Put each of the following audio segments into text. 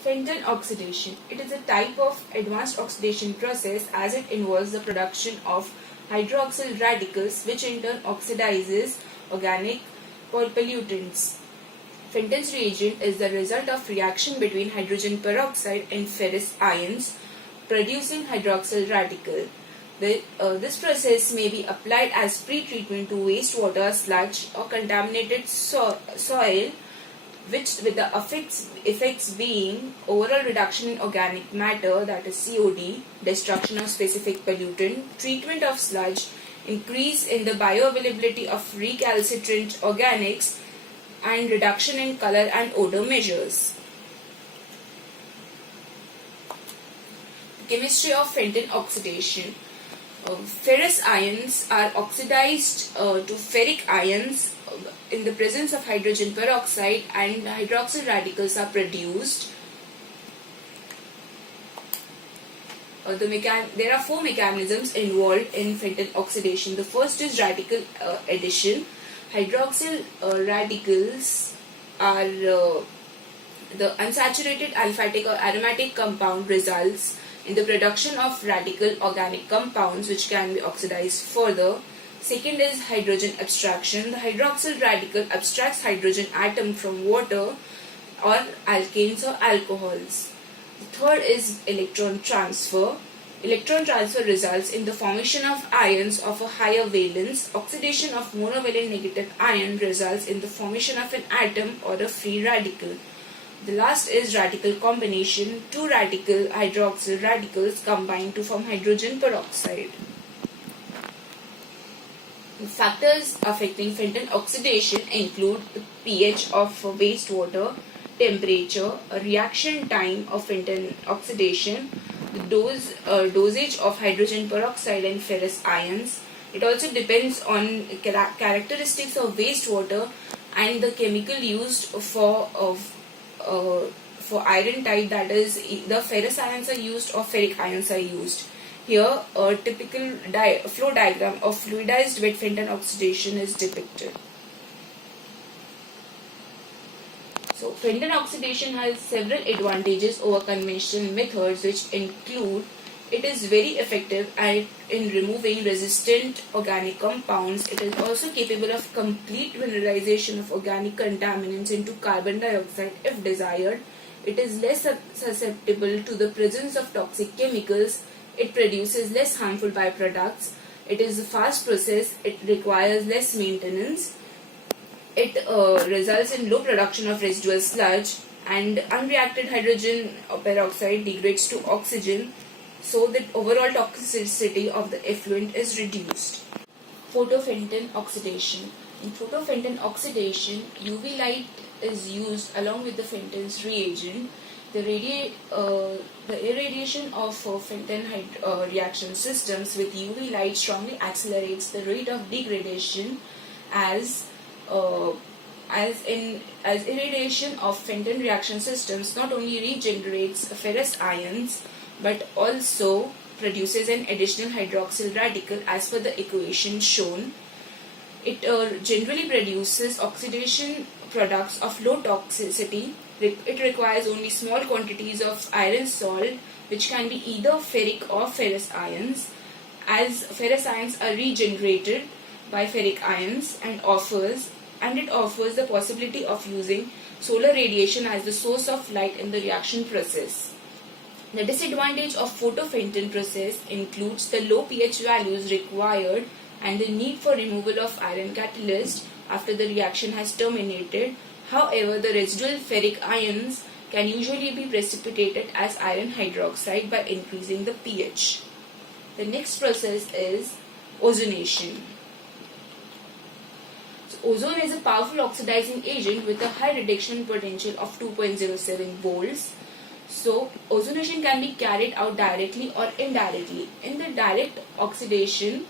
Fenton oxidation. It is a type of advanced oxidation process as it involves the production of hydroxyl radicals which in turn oxidizes organic pollutants. Fenton's reagent is the result of reaction between hydrogen peroxide and ferrous ions producing hydroxyl radical. This process may be applied as pre-treatment to wastewater, sludge or contaminated soil, which with the effects being overall reduction in organic matter, that is COD, destruction of specific pollutant, treatment of sludge, increase in the bioavailability of recalcitrant organics, and reduction in color and odor measures. Chemistry of Fenton oxidation. Ferrous ions are oxidized to ferric ions in the presence of hydrogen peroxide and hydroxyl radicals are produced. There are four mechanisms involved in Fenton oxidation. The first is radical addition. Hydroxyl radicals are the unsaturated aliphatic or aromatic compound results in the production of radical organic compounds which can be oxidized further. Second is hydrogen abstraction. The hydroxyl radical abstracts hydrogen atom from water or alkanes or alcohols. The third is electron transfer. Electron transfer results in the formation of ions of a higher valence. Oxidation of monovalent negative ion results in the formation of an atom or a free radical. The last is radical combination. Two radical hydroxyl radicals combine to form hydrogen peroxide. Factors affecting Fenton oxidation include the pH of wastewater, temperature, reaction time of Fenton oxidation, the dosage of hydrogen peroxide and ferrous ions. It also depends on characteristics of wastewater and the chemical used for iron type, that is either ferrous ions are used or ferric ions are used. Here a typical flow diagram of fluidized wet Fenton oxidation is depicted. So Fenton oxidation has several advantages over conventional methods, which include it is very effective in removing resistant organic compounds. It is also capable of complete mineralization of organic contaminants into carbon dioxide if desired. It is less susceptible to the presence of toxic chemicals. It produces less harmful byproducts. It is a fast process. It requires less maintenance. It results in low production of residual sludge, and unreacted hydrogen peroxide degrades to oxygen, so that overall toxicity of the effluent is reduced. Photo-Fenton oxidation. In photo-Fenton oxidation, UV light is used along with the Fenton's reagent. The irradiation of Fenton reaction systems with UV light strongly accelerates the rate of degradation as irradiation of Fenton reaction systems not only regenerates ferrous ions but also produces an additional hydroxyl radical as per the equation shown. It generally produces oxidation products of low toxicity. It requires only small quantities of iron salt, which can be either ferric or ferrous ions, as ferrous ions are regenerated by ferric ions, and it offers the possibility of using solar radiation as the source of light in the reaction process. The disadvantage of photo-Fenton process includes the low pH values required and the need for removal of iron catalyst after the reaction has terminated. However, the residual ferric ions can usually be precipitated as iron hydroxide by increasing the pH. The next process is ozonation. Ozone is a powerful oxidizing agent with a high reduction potential of 2.07 volts. So, ozonation can be carried out directly or indirectly. In the direct oxidation,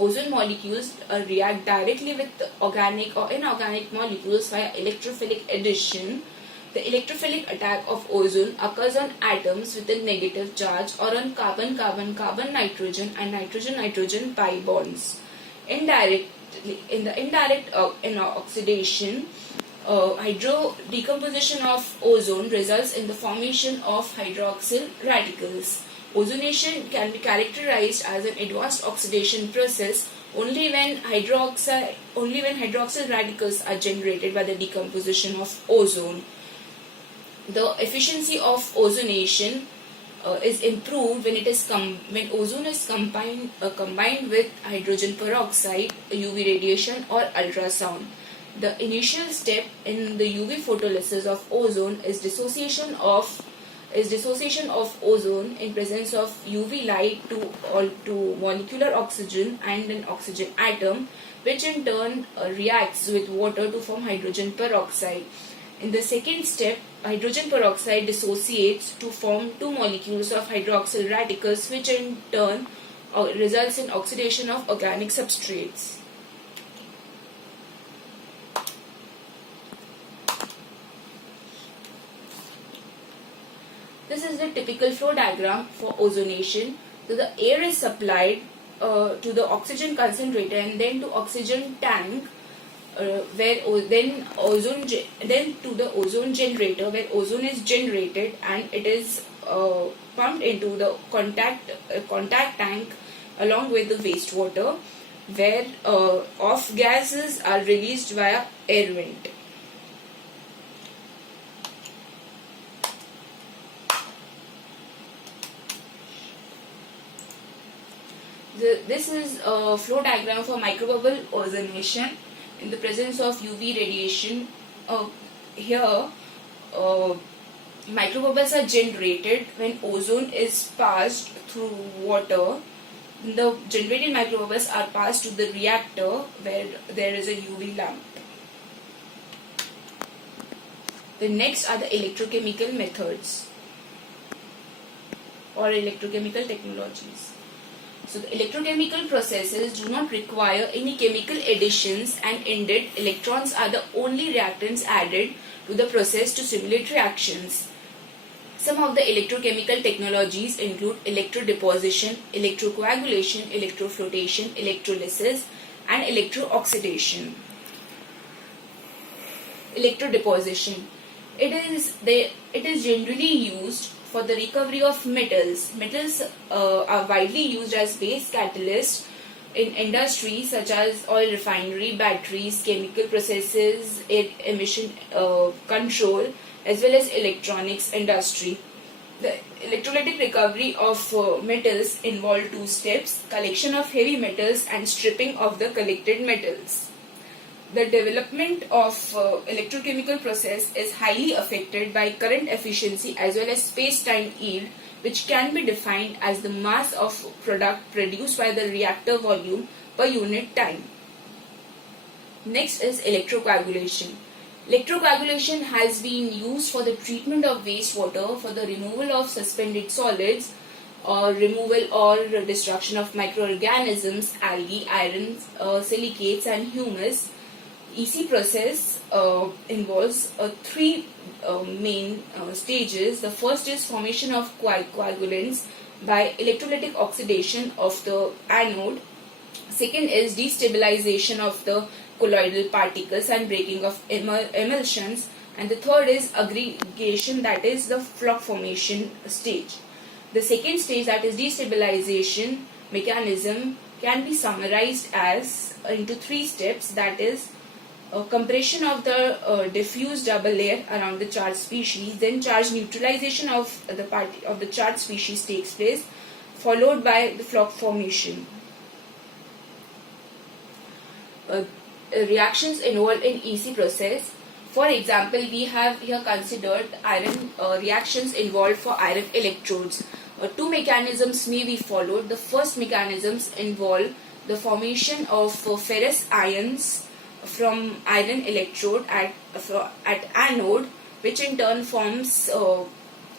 ozone molecules react directly with organic or inorganic molecules via electrophilic addition. The electrophilic attack of ozone occurs on atoms with a negative charge or on carbon-carbon-carbon-nitrogen and nitrogen-nitrogen pi bonds. In the indirect oxidation, hydro decomposition of ozone results in the formation of hydroxyl radicals. Ozonation can be characterized as an advanced oxidation process only when hydroxyl radicals are generated by the decomposition of ozone. The efficiency of ozonation is improved when when ozone is combined with hydrogen peroxide, UV radiation, or ultrasound. The initial step in the UV photolysis of ozone is dissociation of ozone in presence of UV light to molecular oxygen and an oxygen atom, which in turn reacts with water to form hydrogen peroxide. In the second step, hydrogen peroxide dissociates to form two molecules of hydroxyl radicals, which in turn results in oxidation of organic substrates. This is the typical flow diagram for ozonation. So the air is supplied to the oxygen concentrator and then to oxygen tank, then to the ozone generator, where ozone is generated and it is pumped into the contact tank along with the wastewater, where off gases are released via air vent. This is a flow diagram for microbubble ozonation in the presence of UV radiation. Here, microbubbles are generated when ozone is passed through water. The generated microbubbles are passed to the reactor where there is a UV lamp. The next are the electrochemical methods or electrochemical technologies. So the electrochemical processes do not require any chemical additions, and indeed electrons are the only reactants added to the process to simulate reactions. Some of the electrochemical technologies include electrodeposition, electrocoagulation, electroflotation, electrolysis, and electrooxidation. Electrodeposition. It is generally used for the recovery of metals. Metals are widely used as base catalysts in industries such as oil refinery, batteries, chemical processes, air emission control, as well as electronics industry. The electrolytic recovery of metals involve two steps: collection of heavy metals and stripping of the collected metals. The development of electrochemical process is highly affected by current efficiency as well as space-time yield, which can be defined as the mass of product produced by the reactor volume per unit time. Next is electrocoagulation. Electrocoagulation has been used for the treatment of wastewater, for the removal of suspended solids, or removal or destruction of microorganisms, algae, iron, silicates, and humus. EC process involves three main stages. The first is formation of coagulants by electrolytic oxidation of the anode. Second is destabilization of the colloidal particles and breaking of emulsions. And the third is aggregation, that is the flock formation stage. The second stage, that is destabilization mechanism, can be summarized as into three steps, that is compression of the diffuse double layer around the charged species, then charge neutralization of the charged species takes place, followed by the flock formation. Reactions involved in EC process. For example, we have here considered iron reactions involved for iron electrodes. Two mechanisms may be followed. The first mechanisms involve the formation of ferrous ions from iron electrode at anode, which in turn forms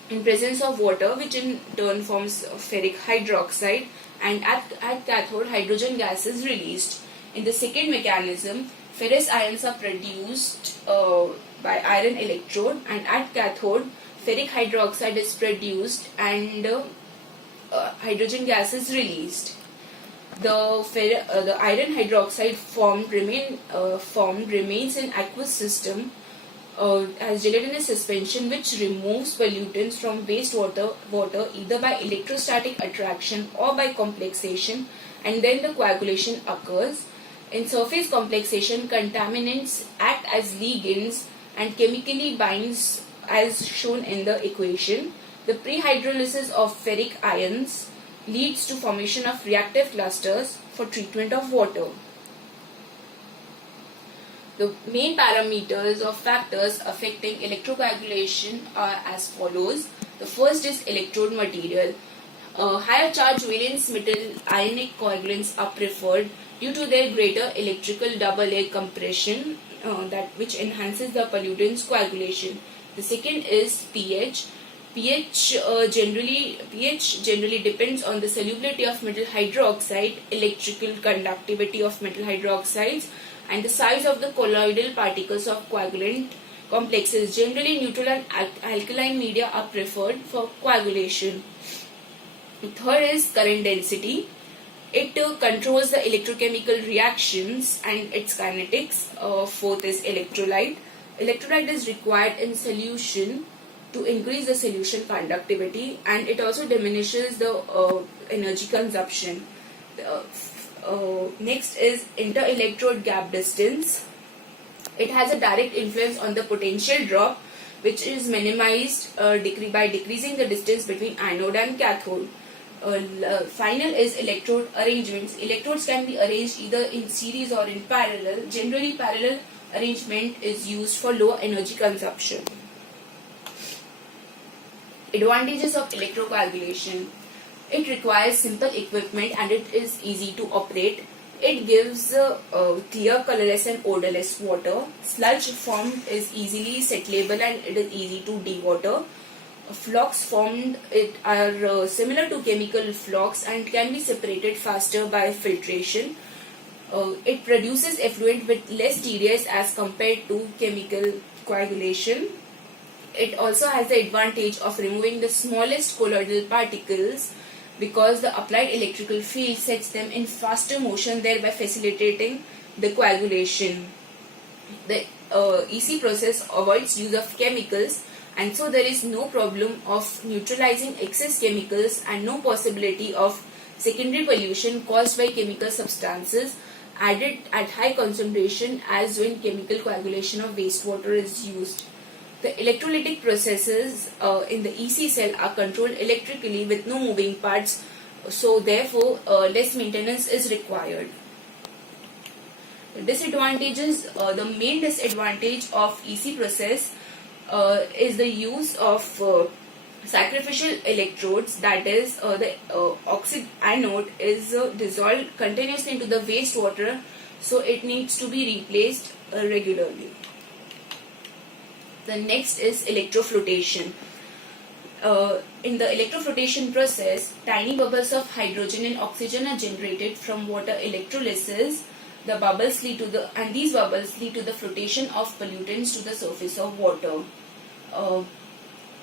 in presence of water, which in turn forms ferric hydroxide, and at cathode hydrogen gas is released. In the second mechanism, ferrous ions are produced by iron electrode, and at cathode ferric hydroxide is produced and hydrogen gas is released. The iron hydroxide formed remains in aqueous system as gelatinous suspension which removes pollutants from water either by electrostatic attraction or by complexation, and then the coagulation occurs. In surface complexation, contaminants act as ligands and chemically binds as shown in the equation. The prehydrolysis of ferric ions leads to formation of reactive clusters for treatment of water. The main parameters or factors affecting electrocoagulation are as follows. The first is electrode material. Higher charge valence metal ionic coagulants are preferred due to their greater electrical double layer compression which enhances the pollutants coagulation. The second is pH. pH generally depends on the solubility of metal hydroxide, electrical conductivity of metal hydroxides, and the size of the colloidal particles of coagulant complexes. Generally, neutral and alkaline media are preferred for coagulation. The third is current density. It controls the electrochemical reactions and its kinetics. Fourth is electrolyte. Electrolyte is required in solution to increase the solution conductivity, and it also diminishes the energy consumption. Next is inter-electrode gap distance. It has a direct influence on the potential drop, which is minimized by decreasing the distance between anode and cathode. Final is electrode arrangements. Electrodes can be arranged either in series or in parallel. Generally, parallel arrangement is used for lower energy consumption. Advantages of electrocoagulation. It requires simple equipment and it is easy to operate. It gives clear, colorless and odorless water. Sludge formed is easily settleable and it is easy to dewater. Flocks formed are similar to chemical flocks and can be separated faster by filtration. It produces effluent with less TDS as compared to chemical coagulation. It also has the advantage of removing the smallest colloidal particles because the applied electrical field sets them in faster motion, thereby facilitating the coagulation. The EC process avoids use of chemicals, and so there is no problem of neutralizing excess chemicals and no possibility of secondary pollution caused by chemical substances added at high concentration as when chemical coagulation of wastewater is used. The electrolytic processes in the EC cell are controlled electrically with no moving parts, so therefore less maintenance is required. The disadvantages, the main disadvantage of EC process is the use of sacrificial electrodes, that is the oxide anode is dissolved continuously into the wastewater, so it needs to be replaced regularly. The next is electroflotation. In the electroflotation process, tiny bubbles of hydrogen and oxygen are generated from water electrolysis. These bubbles lead to the flotation of pollutants to the surface of water.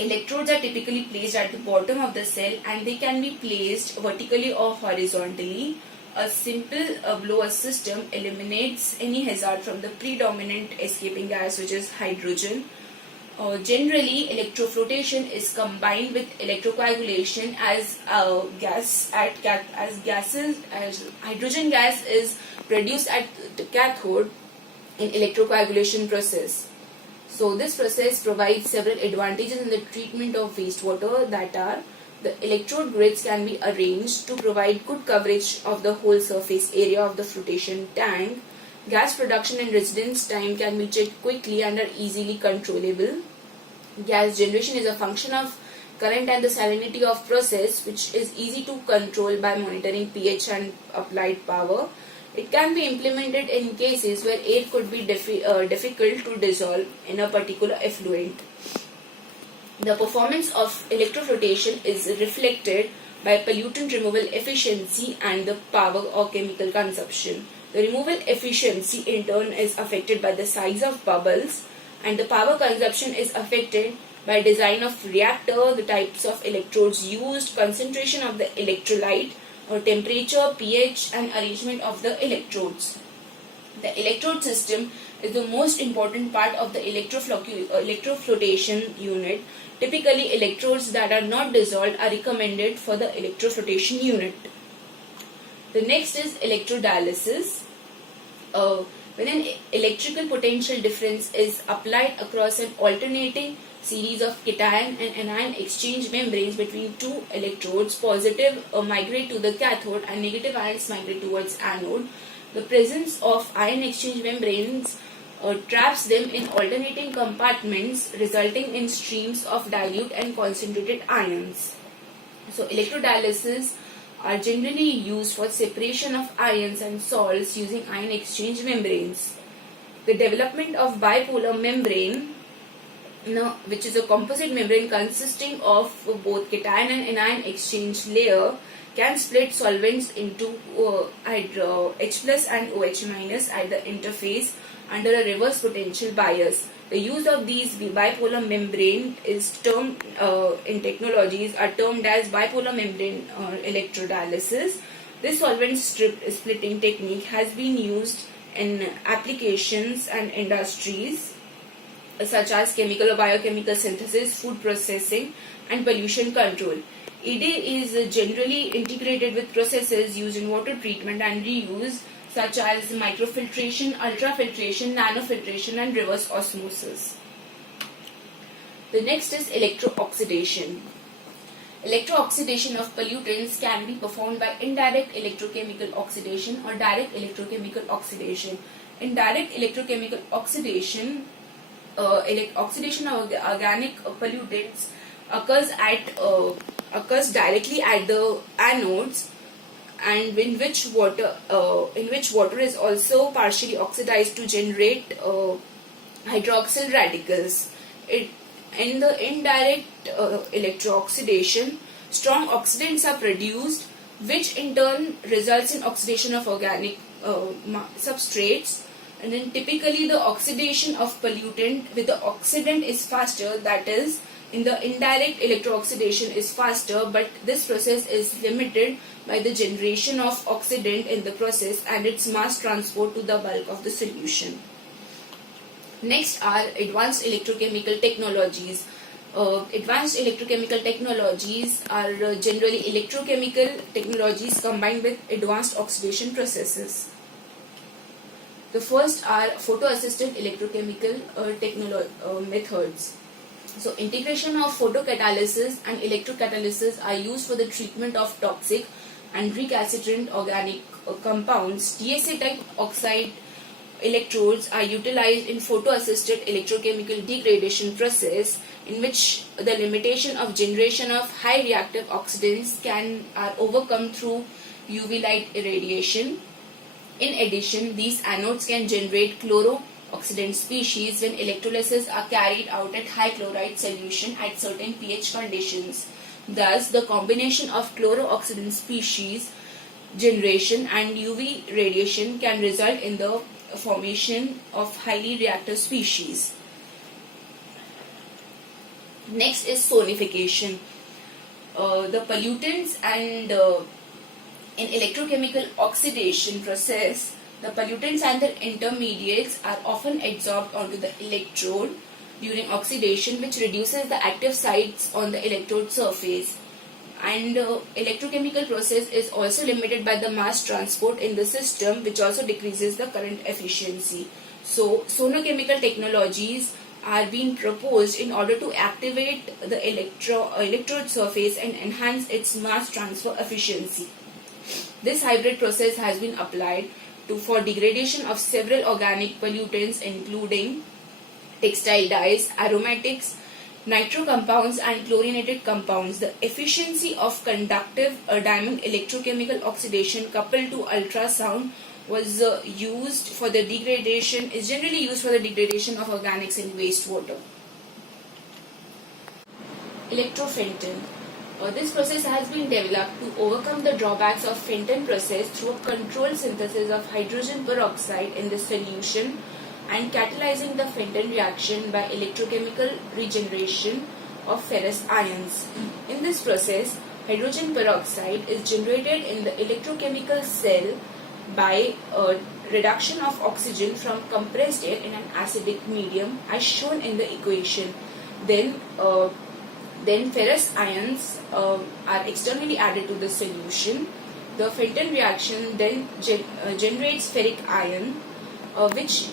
Electrodes are typically placed at the bottom of the cell and they can be placed vertically or horizontally. A simple blower system eliminates any hazard from the predominant escaping gas, which is hydrogen. Generally, electroflotation is combined with electrocoagulation as hydrogen gas is produced at the cathode in electrocoagulation process. So this process provides several advantages in the treatment of wastewater, that are the electrode grids can be arranged to provide good coverage of the whole surface area of the flotation tank. Gas production and residence time can be checked quickly and are easily controllable. Gas generation is a function of current and the salinity of process, which is easy to control by monitoring pH and applied power. It can be implemented in cases where air could be difficult to dissolve in a particular effluent. The performance of electroflotation is reflected by pollutant removal efficiency and the power or chemical consumption. The removal efficiency in turn is affected by the size of bubbles, and the power consumption is affected by design of reactor, the types of electrodes used, concentration of the electrolyte, or temperature, pH and arrangement of the electrodes. The electrode system is the most important part of the electroflotation unit. Typically, electrodes that are not dissolved are recommended for the electroflotation unit. The next is electrodialysis. When an electrical potential difference is applied across an alternating series of cation and anion exchange membranes between two electrodes, positive migrate to the cathode and negative ions migrate towards anode. The presence of ion exchange membranes traps them in alternating compartments, resulting in streams of dilute and concentrated ions. So electrodialysis are generally used for separation of ions and salts using ion exchange membranes. The development of bipolar membrane, which is a composite membrane consisting of both cation and anion exchange layer, can split solvents into H plus and OH minus at the interface under a reverse potential bias. The use of these bipolar membrane is termed in technologies are termed as bipolar membrane electrodialysis. This solvent splitting technique has been used in applications and industries such as chemical or biochemical synthesis, food processing, and pollution control. ED is generally integrated with processes used in water treatment and reuse, such as microfiltration, ultrafiltration, nanofiltration, and reverse osmosis. The next is electrooxidation. Electrooxidation of pollutants can be performed by indirect electrochemical oxidation or direct electrochemical oxidation. In direct electrochemical oxidation, oxidation of organic pollutants occurs directly at the anodes, and in which water is also partially oxidized to generate hydroxyl radicals. In the indirect electrooxidation, strong oxidants are produced, which in turn results in oxidation of organic substrates. And then typically the oxidation of pollutant with the oxidant is faster, that is, in the indirect electrooxidation is faster, but this process is limited by the generation of oxidant in the process and its mass transport to the bulk of the solution. Next are advanced electrochemical technologies. Advanced electrochemical technologies are generally electrochemical technologies combined with advanced oxidation processes. The first are photoassisted electrochemical methods. So integration of photocatalysis and electrocatalysis are used for the treatment of toxic and recalcitrant organic compounds. TSA type oxide electrodes are utilized in photoassisted electrochemical degradation process, in which the limitation of generation of high reactive oxidants are overcome through UV light irradiation. In addition, these anodes can generate chloro-oxidant species when electrolysis are carried out at high chloride solution at certain pH conditions. Thus, the combination of chloro-oxidant species generation and UV radiation can result in the formation of highly reactive species. Next is sonification. The pollutants and in electrochemical oxidation process, the pollutants and their intermediates are often adsorbed onto the electrode during oxidation, which reduces the active sites on the electrode surface. And electrochemical process is also limited by the mass transport in the system, which also decreases the current efficiency. So sonochemical technologies are being proposed in order to activate the electrode surface and enhance its mass transfer efficiency. This hybrid process has been applied for degradation of several organic pollutants, including textile dyes, aromatics, nitro compounds, and chlorinated compounds. The efficiency of conductive diamond electrochemical oxidation coupled to ultrasound was generally used for the degradation of organics in wastewater. Electrofenton. This process has been developed to overcome the drawbacks of Fenton process through a controlled synthesis of hydrogen peroxide in the solution and catalyzing the Fenton reaction by electrochemical regeneration of ferrous ions. In this process, hydrogen peroxide is generated in the electrochemical cell by reduction of oxygen from compressed air in an acidic medium as shown in the equation. Then ferrous ions are externally added to the solution. The Fenton reaction then generates ferric ion, which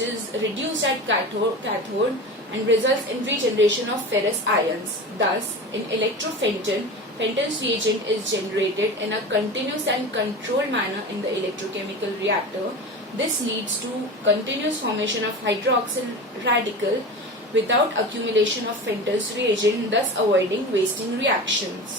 is reduced at cathode and results in regeneration of ferrous ions. Thus, in electrophenton, Fenton's reagent is generated in a continuous and controlled manner in the electrochemical reactor. This leads to continuous formation of hydroxyl radical without accumulation of Fenton's reagent, thus avoiding wasting reactions.